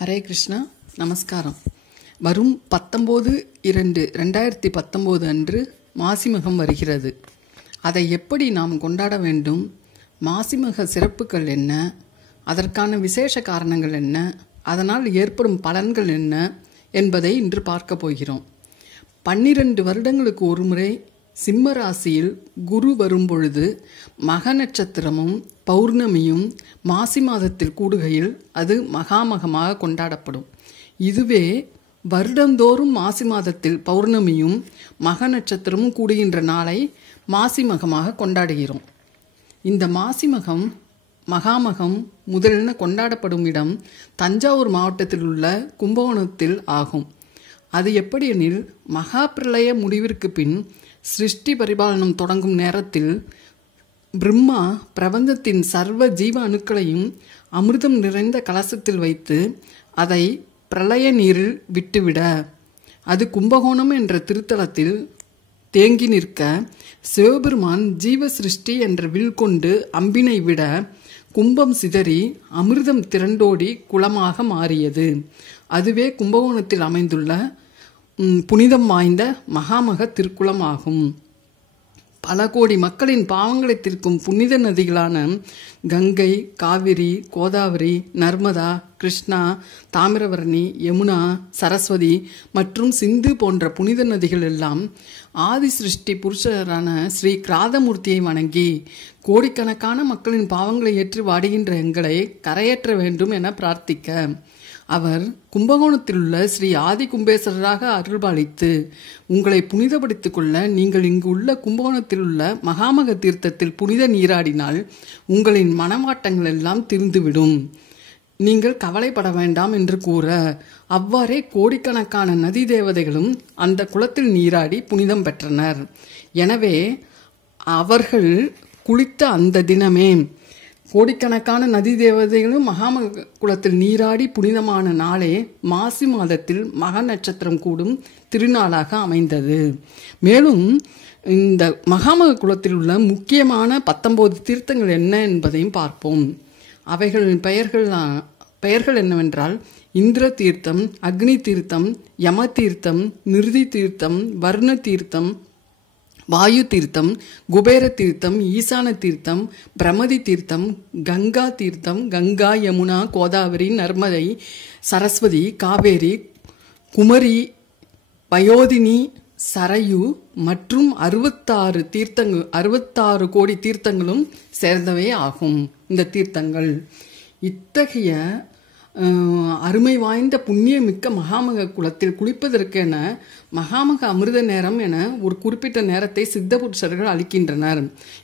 ஹரே கிருஷ்ணா, நமஸ்காரம். வரும் 19/2/2019 அன்று மாசிமகம் வருகிறது. அதை எப்படி நாம் கொண்டாட வேண்டும், மாசிமக சிறப்புகள் என்ன, அதற்கான விசேஷ காரணங்கள் என்ன, அதனால் ஏற்படும் பலன்கள் என்ன என்பதை இன்று பார்க்க போகிறோம். 12 வருடங்களுக்கு ஒருமுறை சிம்ம ராசியில் குரு வரும்பொழுது மக நட்சத்திரமும் பௌர்ணமியும் மாசி மாதத்தில் கூடுகையில் அது மகாமகமாக கொண்டாடப்படும். இதுவே வருடந்தோறும் மாசி மாதத்தில் பௌர்ணமியும் மக நட்சத்திரமும் கூடுகின்ற நாளை மாசி மகமாக கொண்டாடுகிறோம். இந்த மாசி மகம் மகாமகம் முதலில் கொண்டாடப்படும் இடம் தஞ்சாவூர் மாவட்டத்தில் உள்ள கும்பகோணத்தில் ஆகும். அது எப்படி எனில், மகா பிரளய முடிவிற்கு பின் சிருஷ்டி பரிபாலனம் தொடங்கும் நேரத்தில் பிரம்மா பிரபஞ்சத்தின் சர்வ ஜீவ அணுக்களையும் அமிர்தம் நிறைந்த கலசத்தில் வைத்து அதை பிரளய நீரில் விட்டுவிட, அது கும்பகோணம் என்ற திருத்தலத்தில் தேங்கி நிற்க சிவபெருமான் ஜீவ சிருஷ்டி என்ற வில் கொண்டு அம்பினை விட கும்பம் சிதறி அமிர்தம் திரண்டோடி குளமாக மாறியது. அதுவே கும்பகோணத்தில் அமைந்துள்ள புனிதம் வாய்ந்த மகாமக திருக்குளம் ஆகும். பல கோடி மக்களின் பாவங்களை தீர்க்கும் புனித நதிகளான கங்கை, காவிரி, கோதாவரி, நர்மதா, கிருஷ்ணா, தாமிரபரணி, யமுனா, சரஸ்வதி மற்றும் சிந்து போன்ற புனித நதிகள் எல்லாம் ஆதி சிருஷ்டி புருஷரான ஸ்ரீ கிராதமூர்த்தியை வணங்கி கோடிக்கணக்கான மக்களின் பாவங்களை ஏற்று வாடுகின்ற எங்களை கரையேற்ற வேண்டும் என பிரார்த்திக்க, அவர் கும்பகோணத்தில் உள்ள ஸ்ரீ ஆதி கும்பேஸ்வரராக அருள்பாலித்து உங்களை புனிதப்படுத்திக் கொள்ள நீங்கள் இங்கு உள்ள கும்பகோணத்தில் உள்ள மகாமக தீர்த்தத்தில் புனித நீராடினால் உங்களின் மனவாட்டங்கள் எல்லாம் தீர்ந்துவிடும், நீங்கள் கவலைப்பட வேண்டாம் என்று கூற, அவ்வாறே கோடிக்கணக்கான நதி தேவதைகளும் அந்த குளத்தில் நீராடி புனிதம் பெற்றனர். எனவே அவர்கள் குளித்த அந்த தினமே கோடிக்கணக்கான நதி தேவதைகளும் மகாமக குளத்தில் நீராடி புனிதமான நாளே மாசி மாதத்தில் மக நட்சத்திரம் கூடும் திருநாளாக அமைந்தது. மேலும் இந்த மகாமக குளத்தில் உள்ள முக்கியமான 19 தீர்த்தங்கள் என்ன என்பதையும் பார்ப்போம். அவைகளின் பெயர்கள் என்னவென்றால் இந்திர தீர்த்தம், அக்னி தீர்த்தம், யம தீர்த்தம், நிருதி தீர்த்தம், வர்ண தீர்த்தம், வாயு தீர்த்தம், குபேர தீர்த்தம், ஈசான தீர்த்தம், பிரமதி தீர்த்தம், கங்கா தீர்த்தம், கங்கா, யமுனா, கோதாவரி, நர்மதை, சரஸ்வதி, காவேரி, குமரி, பயோதினி, சரையு மற்றும் 66 கோடி தீர்த்தங்களும் சேர்ந்தவை ஆகும். இந்த தீர்த்தங்கள் இத்தகைய அருமை வாய்ந்த புண்ணியமிக்க மகாமக குளத்தில் குளிப்பதற்கென மகாமக அமிர்த நேரம் என ஒரு குறிப்பிட்ட நேரத்தை சித்த புருஷர்கள் அளிக்கின்றனர்.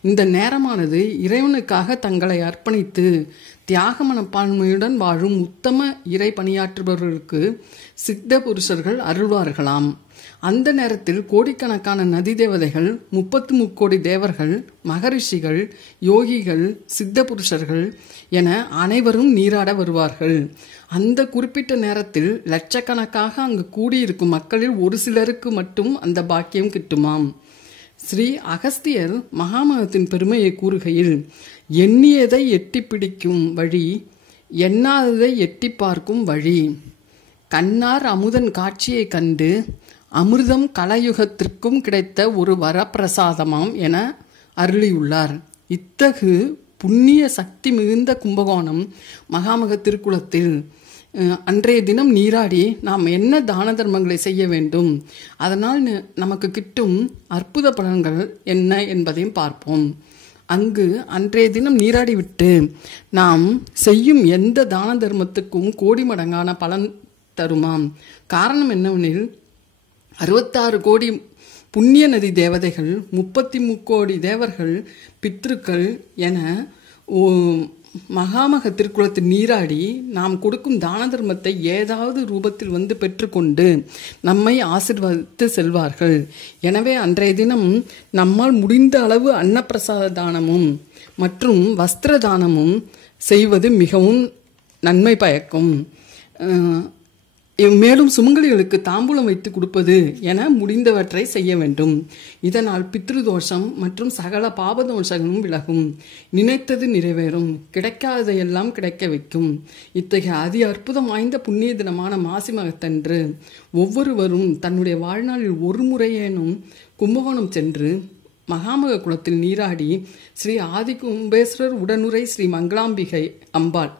இந்த நேரமானது இறைவனுக்காக தங்களை அர்ப்பணித்து தியாக மனப்பான்மையுடன் வாழும் உத்தம இறை பணியாற்றுபவர்களுக்கு சித்த புருஷர்கள் அருள்வார்களாம். அந்த நேரத்தில் கோடிக்கணக்கான நதி தேவதைகள், 33 கோடி தேவர்கள், மகரிஷிகள், யோகிகள், சித்த புருஷர்கள் என அனைவரும் நீராட வருவார்கள். அந்த குறிப்பிட்ட நேரத்தில் லட்சக்கணக்காக அங்கு கூடியிருக்கும் மக்களில் ஒரு சிலருக்கு மட்டும் அந்த பாக்கியம் கிட்டுமாம். ஸ்ரீ அகஸ்தியர் மகாமகத்தின் பெருமையை கூறுகையில், எண்ணியதை எட்டி பிடிக்கும் வழி, எண்ணாததை எட்டி பார்க்கும் வழி, கண்ணார் அமுதன் காட்சியை கண்டு அமிர்தம் கலயுகத்திற்கும் கிடைத்த ஒரு வரப்பிரசாதமாம் என அருளியுள்ளார். இத்தகு புண்ணிய சக்தி மிகுந்த கும்பகோணம் மகாமக திருக்குளத்தில் அன்றைய தினம் நீராடி நாம் என்ன தான தர்மங்களை செய்ய வேண்டும், அதனால் நமக்கு கிட்டும் அற்புத பலன்கள் என்ன என்பதையும் பார்ப்போம். அங்கு அன்றைய தினம் நீராடிவிட்டு நாம் செய்யும் எந்த தான தர்மத்துக்கும் கோடி மடங்கான பலன் தருமாம். காரணம் என்னவெனில், 66 கோடி புண்ணிய நதி தேவதைகள், 33 கோடி தேவர்கள், பித்ருக்கள் என மகாமக திருக்குளத்தில் நீராடி நாம் கொடுக்கும் தான தர்மத்தை ஏதாவது ரூபத்தில் வந்து பெற்றுக்கொண்டு நம்மை ஆசீர்வதித்து செல்வார்கள். எனவே அன்றைய தினம் நம்மால் முடிந்த அளவு அன்னப்பிரசாத தானமும் மற்றும் வஸ்திர தானமும் செய்வது மிகவும் நன்மை பயக்கும். மேலும் சுமங்கலிகளுக்கு தாம்பூலம் வைத்து கொடுப்பது என முடிந்தவற்றை செய்ய வேண்டும். இதனால் பித்ருதோஷம் மற்றும் சகல பாபதோஷங்களும் விலகும். நினைத்தது நிறைவேறும். கிடைக்காததையெல்லாம் கிடைக்க வைக்கும். இத்தகைய அதி அற்புதம் வாய்ந்த புண்ணிய தினமான மாசி மகத்தன்று ஒவ்வொருவரும் தன்னுடைய வாழ்நாளில் ஒரு முறையேனும் கும்பகோணம் சென்று மகாமக குளத்தில் நீராடி ஸ்ரீ ஆதி கும்பேஸ்வரர் உடனுரை ஸ்ரீ மங்களாம்பிகை அம்பாள்,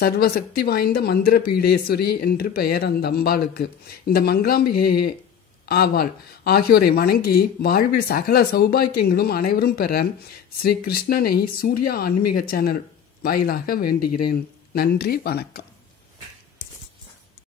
சர்வசக்தி வாய்ந்த மந்திர பீடேஸ்வரி என்று பெயர் அந்த அம்பாளுக்கு, இந்த மங்களாம்பிகை ஆவாள் ஆகியோரை வணங்கி வாழ்வில் சகல சௌபாக்கியங்களும் அனைவரும் பெற ஸ்ரீ கிருஷ்ணனை சூர்யா ஆன்மீக சேனல் வாயிலாக வேண்டுகிறேன். நன்றி, வணக்கம்.